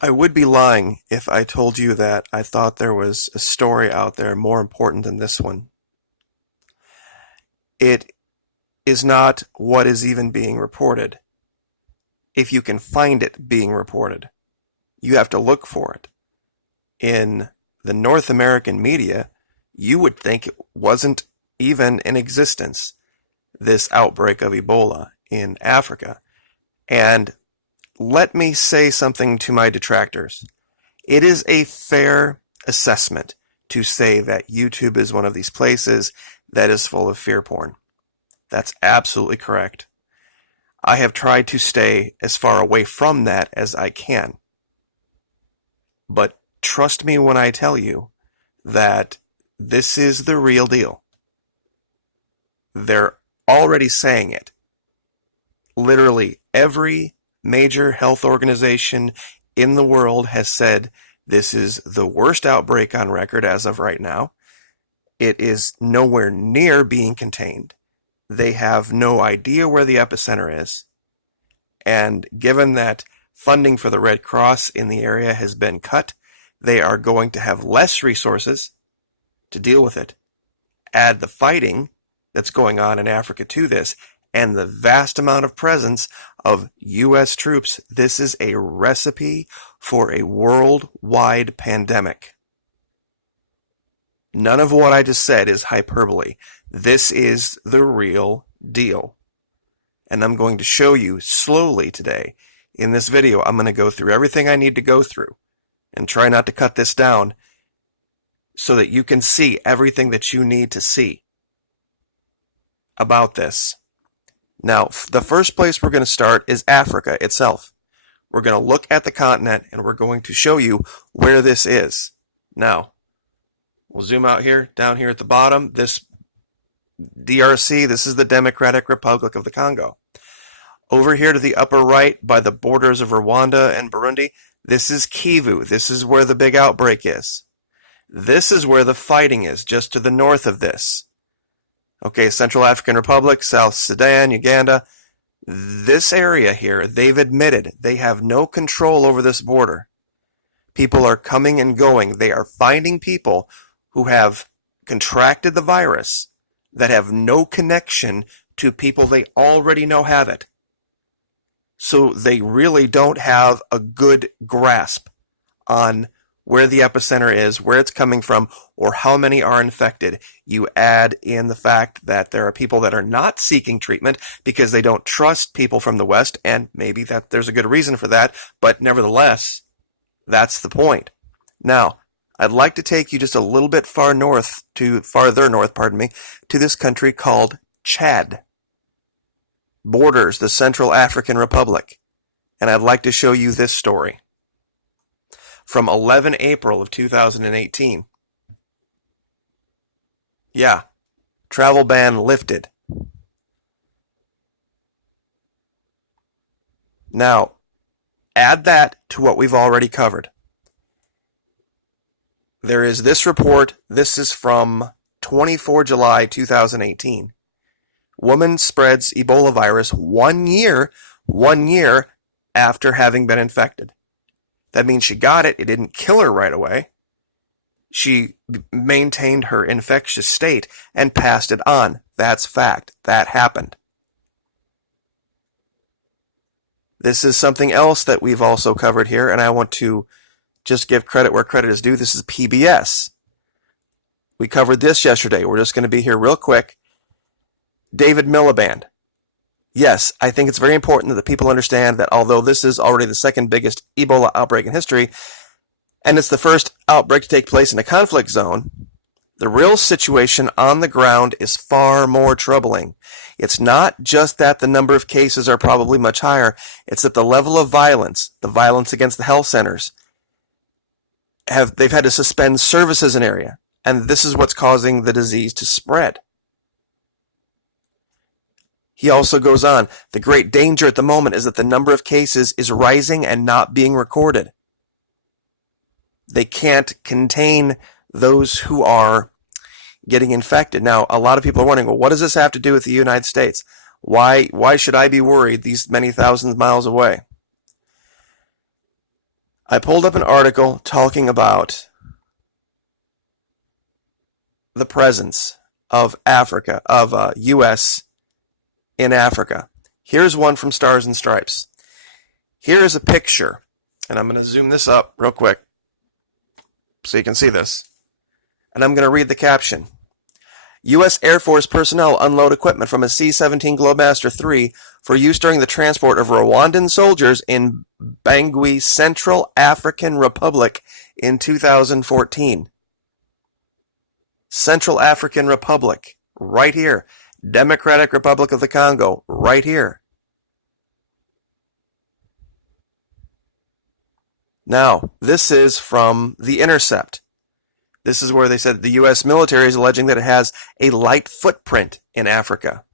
I would be lying if I told you that I thought there was a story out there more important than this one. It is not what is even being reported. If you can find it being reported, you have to look for it. In the North American media, you would think it wasn't even in existence, this outbreak of Ebola in Africa. And let me say something to my detractors. It is a fair assessment to say that YouTube is one of these places that is full of fear porn. That's absolutely correct. I have tried to stay as far away from that as I can. But trust me when I tell you that this is the real deal. They're already saying it. Literally every major health organization in the world has said this is the worst outbreak on record as of right now. It is nowhere near being contained. They have no idea where the epicenter is. And given that funding for the Red Cross in the area has been cut, they are going to have less resources to deal with it. Add the fighting that's going on in Africa to this, and the vast amount of presence of U.S. troops. This is a recipe for a worldwide pandemic. None of what I just said is hyperbole. This is the real deal. And I'm going to show you slowly today. In this video, I'm going to go through everything I need to go through and try not to cut this down so that you can see everything that you need to see about this. Now, the first place we're going to start is Africa itself. We're going to look at the continent and we're going to show you where this is. Now, we'll zoom out here, down here at the bottom. This DRC, this is the Democratic Republic of the Congo. Over here to the upper right by the borders of Rwanda and Burundi, this is Kivu. This is where the big outbreak is. This is where the fighting is, just to the north of this. Okay, Central African Republic, South Sudan, Uganda. This area here, they've admitted they have no control over this border. People are coming and going. They are finding people who have contracted the virus that have no connection to people they already know have it. So they really don't have a good grasp on where the epicenter is, where it's coming from, or how many are infected. You add in the fact that there are people that are not seeking treatment because they don't trust people from the West, and maybe that there's a good reason for that, but nevertheless, that's the point. Now, I'd like to take you just a little bit farther north, to this country called Chad. Borders the Central African Republic. And I'd like to show you this story. From 11 April of 2018. Yeah, travel ban lifted. Now, add that to what we've already covered. There is this report. This is from 24 July 2018. Woman spreads Ebola virus 1 year after having been infected. That means she got it. It didn't kill her right away. She maintained her infectious state and passed it on. That's fact. That happened. This is something else that we've also covered here, and I want to just give credit where credit is due. This is PBS. We covered this yesterday. We're just going to be here real quick. David Miliband. Yes, I think it's very important that the people understand that although this is already the second biggest Ebola outbreak in history, and it's the first outbreak to take place in a conflict zone, the real situation on the ground is far more troubling. It's not just that the number of cases are probably much higher, it's that the level of violence, the violence against the health centers, they've had to suspend services in area, and this is what's causing the disease to spread. He also goes on, the great danger at the moment is that the number of cases is rising and not being recorded. They can't contain those who are getting infected. Now, a lot of people are wondering, well, what does this have to do with the United States? Why should I be worried these many thousands of miles away? I pulled up an article talking about the presence of Africa, of U.S. in Africa. Here's one from Stars and Stripes. Here is a picture, and I'm going to zoom this up real quick so you can see this. And I'm going to read the caption. U.S. Air Force personnel unload equipment from a C-17 Globemaster III for use during the transport of Rwandan soldiers in Bangui, Central African Republic in 2014. Central African Republic, right here. Democratic Republic of the Congo, right here. Now, this is from The Intercept. This is where they said the U.S. military is alleging that it has a light footprint in Africa.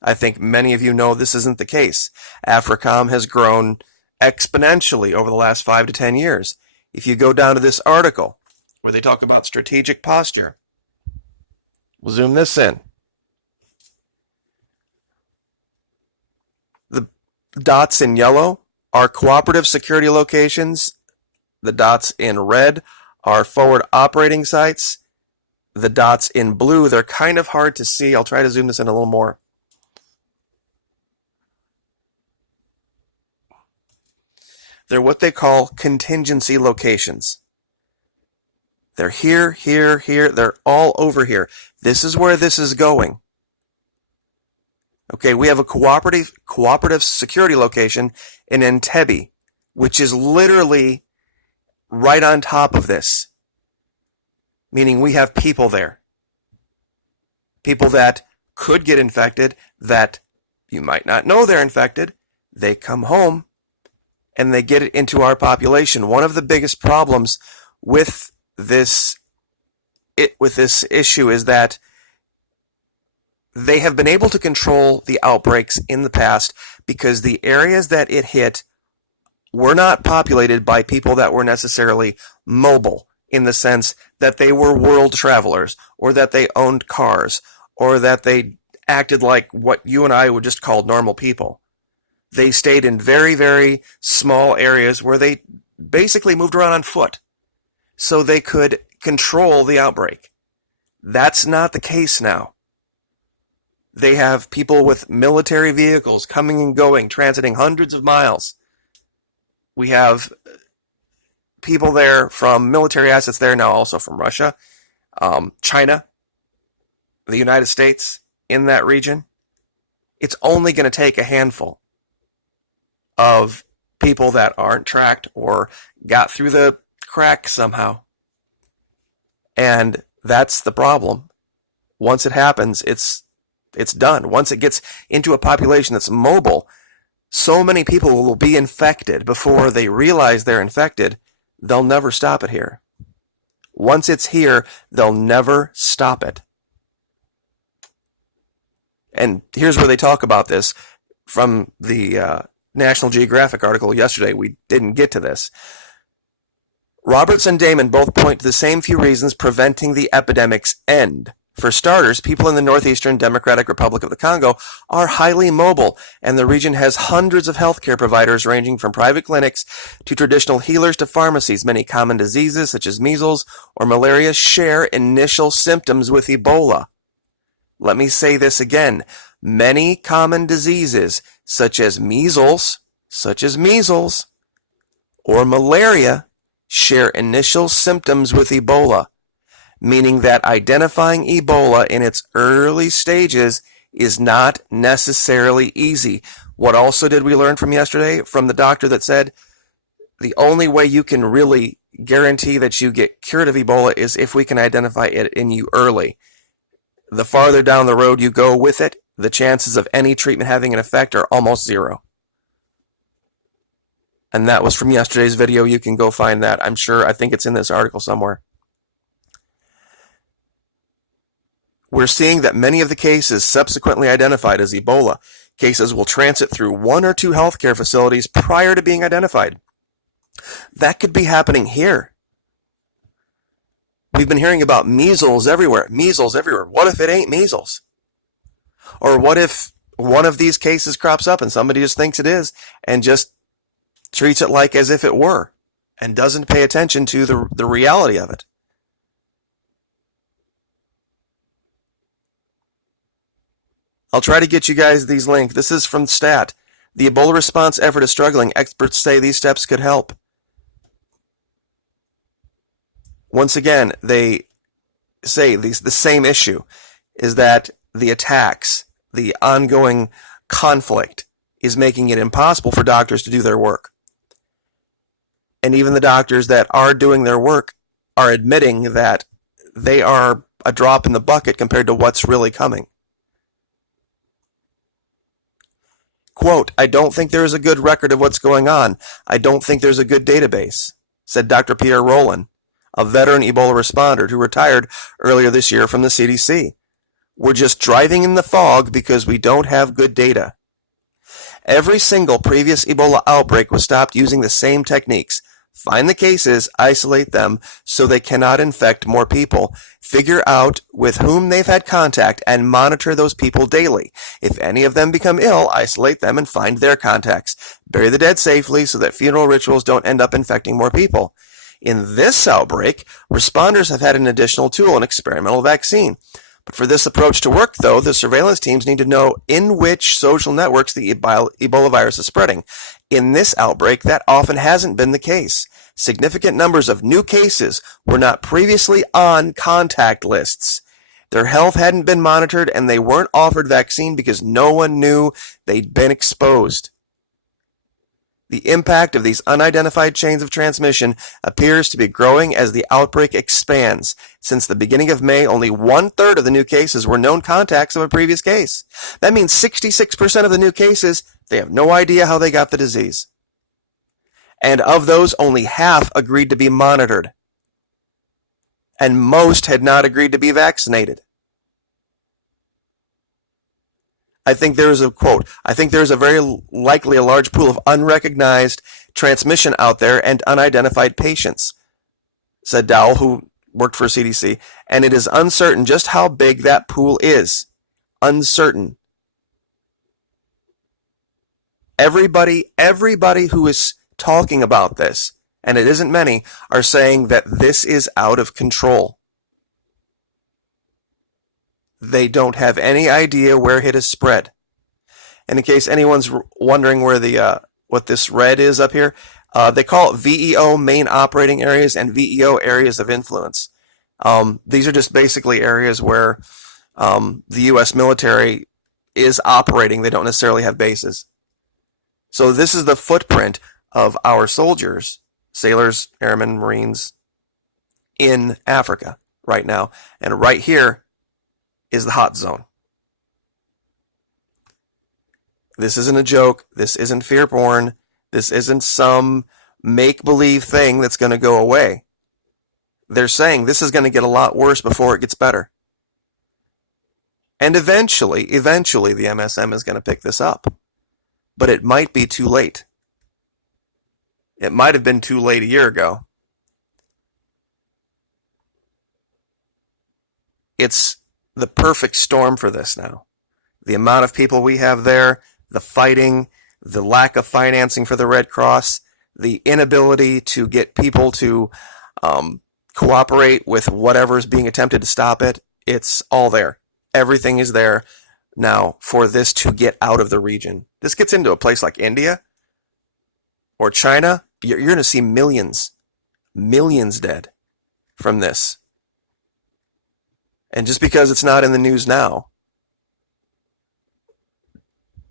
I think many of you know this isn't the case. AFRICOM has grown exponentially over the last 5 to 10 years. If you go down to this article where they talk about strategic posture, we'll zoom this in. The dots in yellow are cooperative security locations. The dots in red are forward operating sites. The dots in blue, they're kind of hard to see. I'll try to zoom this in a little more. They're what they call contingency locations. They're here, here, here. They're all over here. This is where this is going. Okay, we have a cooperative security location in Entebbe, which is literally right on top of this, meaning we have people there. People that could get infected, that you might not know they're infected. They come home and they get it into our population. One of the biggest problems with this issue is that they have been able to control the outbreaks in the past because the areas that it hit were not populated by people that were necessarily mobile, in the sense that they were world travelers, or that they owned cars, or that they acted like what you and I would just call normal people. They stayed in very, very small areas where they basically moved around on foot so they could control the outbreak. That's not the case now. They have people with military vehicles coming and going, transiting hundreds of miles. We have people there from military assets there now, also from Russia, China, the United States, in that region. It's only going to take a handful of people that aren't tracked or got through the crack somehow. And that's the problem. Once it happens, it's done. Once it gets into a population that's mobile, so many people will be infected before they realize they're infected, they'll never stop it here. Once it's here, they'll never stop it. And here's where they talk about this from the National Geographic article yesterday. We didn't get to this. Roberts and Damon both point to the same few reasons preventing the epidemic's end. For starters, people in the northeastern Democratic Republic of the Congo are highly mobile, and the region has hundreds of healthcare providers ranging from private clinics to traditional healers to pharmacies. Many common diseases, such as measles or malaria, share initial symptoms with Ebola. Let me say this again. Many common diseases, such as measles, or malaria, share initial symptoms with Ebola, meaning that identifying Ebola in its early stages is not necessarily easy. What also did we learn from yesterday from the doctor that said the only way you can really guarantee that you get cured of Ebola is if we can identify it in you early. The farther down the road you go with it, the chances of any treatment having an effect are almost zero. And that was from yesterday's video. You can go find that. I think it's in this article somewhere. We're seeing that many of the cases subsequently identified as Ebola cases will transit through one or two healthcare facilities prior to being identified. That could be happening here. We've been hearing about measles everywhere. Measles everywhere. What if it ain't measles? Or what if one of these cases crops up and somebody just thinks it is and just treats it like as if it were? and doesn't pay attention to the reality of it. I'll try to get you guys these links. This is from STAT. The Ebola response effort is struggling. Experts say these steps could help. Once again, they say the same issue is that the attacks, the ongoing conflict is making it impossible for doctors to do their work. And even the doctors that are doing their work are admitting that they are a drop in the bucket compared to what's really coming. Quote, I don't think there is a good record of what's going on. I don't think there's a good database, said Dr. Pierre Rollin, a veteran Ebola responder who retired earlier this year from the CDC. We're just driving in the fog because we don't have good data. Every single previous Ebola outbreak was stopped using the same techniques. Find the cases, isolate them so they cannot infect more people. Figure out with whom they've had contact and monitor those people daily. If any of them become ill, isolate them and find their contacts. Bury the dead safely so that funeral rituals don't end up infecting more people. In this outbreak, responders have had an additional tool, an experimental vaccine. But for this approach to work, though, the surveillance teams need to know in which social networks the Ebola virus is spreading. In this outbreak, that often hasn't been the case. Significant numbers of new cases were not previously on contact lists. Their health hadn't been monitored, and they weren't offered vaccine because no one knew they'd been exposed. The impact of these unidentified chains of transmission appears to be growing as the outbreak expands. Since the beginning of May, only 1/3 of the new cases were known contacts of a previous case. That means 66% of the new cases, they have no idea how they got the disease. And of those, only half agreed to be monitored. And most had not agreed to be vaccinated. I think there is a quote. I think there is a very likely a large pool of unrecognized transmission out there and unidentified patients, said Dowell, who worked for CDC, and it is uncertain just how big that pool is. Uncertain. Everybody who is talking about this, and it isn't many, are saying that this is out of control. They don't have any idea where it has spread. And in case anyone's wondering where what this red is up here, they call it VEO, main operating areas, and VEO, areas of influence. These are just basically areas where the U.S. military is operating. They don't necessarily have bases. So this is the footprint of our soldiers, sailors, airmen, Marines, in Africa right now. And right here is the hot zone. This isn't a joke. This isn't fear porn. This isn't some make-believe thing that's going to go away. They're saying this is going to get a lot worse before it gets better. And eventually, the MSM is going to pick this up. But it might be too late. It might have been too late a year ago. It's the perfect storm for this now. The amount of people we have there, the fighting, the lack of financing for the Red Cross, the inability to get people to cooperate with whatever is being attempted to stop it, it's all there. Everything is there now for this to get out of the region. This gets into a place like India or China, you're going to see millions dead from this. And just because it's not in the news now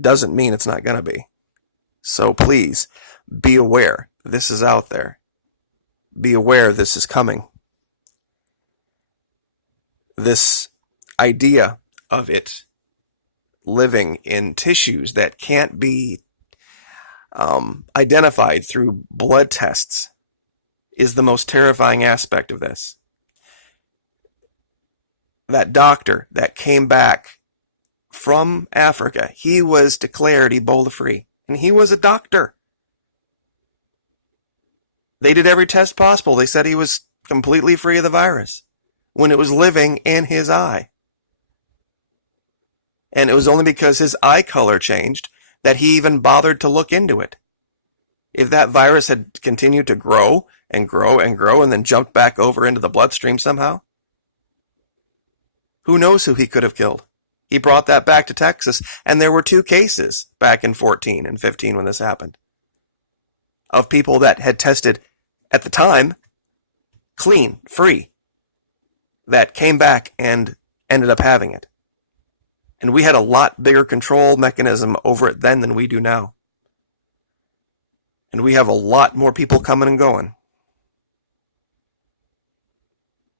doesn't mean it's not going to be. So please, be aware. This is out there. Be aware this is coming. This idea of it living in tissues that can't be identified through blood tests is the most terrifying aspect of this. That doctor that came back from Africa, he was declared Ebola free, and he was a doctor. They did every test possible. They said he was completely free of the virus when it was living in his eye. And it was only because his eye color changed that he even bothered to look into it. If that virus had continued to grow and grow and grow and then jumped back over into the bloodstream somehow, who knows who he could have killed? He brought that back to Texas, and there were 2 cases back in 14 and 15 when this happened of people that had tested at the time clean, free, that came back and ended up having it. And we had a lot bigger control mechanism over it then than we do now. And we have a lot more people coming and going.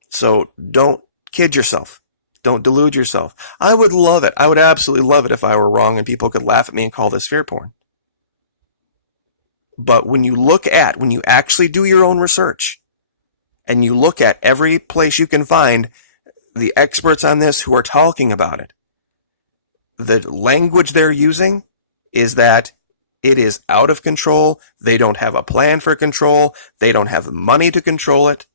So don't kid yourself. Don't delude yourself. I would love it. I would absolutely love it if I were wrong and people could laugh at me and call this fear porn. But when you actually do your own research, and you look at every place you can find the experts on this who are talking about it, the language they're using is that it is out of control. They don't have a plan for control. They don't have money to control it.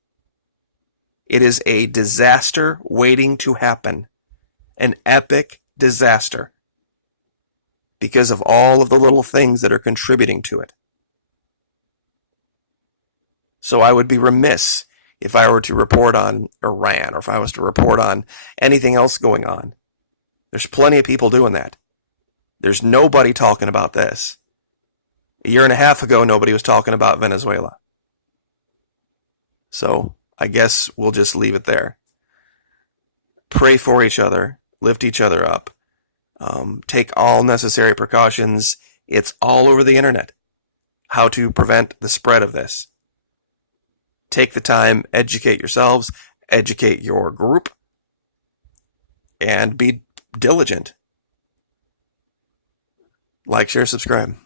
It is a disaster waiting to happen. An epic disaster. Because of all of the little things that are contributing to it. So I would be remiss if I were to report on Iran or if I was to report on anything else going on. There's plenty of people doing that. There's nobody talking about this. A year and a half ago, nobody was talking about Venezuela. So I guess we'll just leave it there. Pray for each other. Lift each other up. Take all necessary precautions. It's all over the internet. How to prevent the spread of this. Take the time, educate yourselves, educate your group, and be diligent. Like, share, subscribe.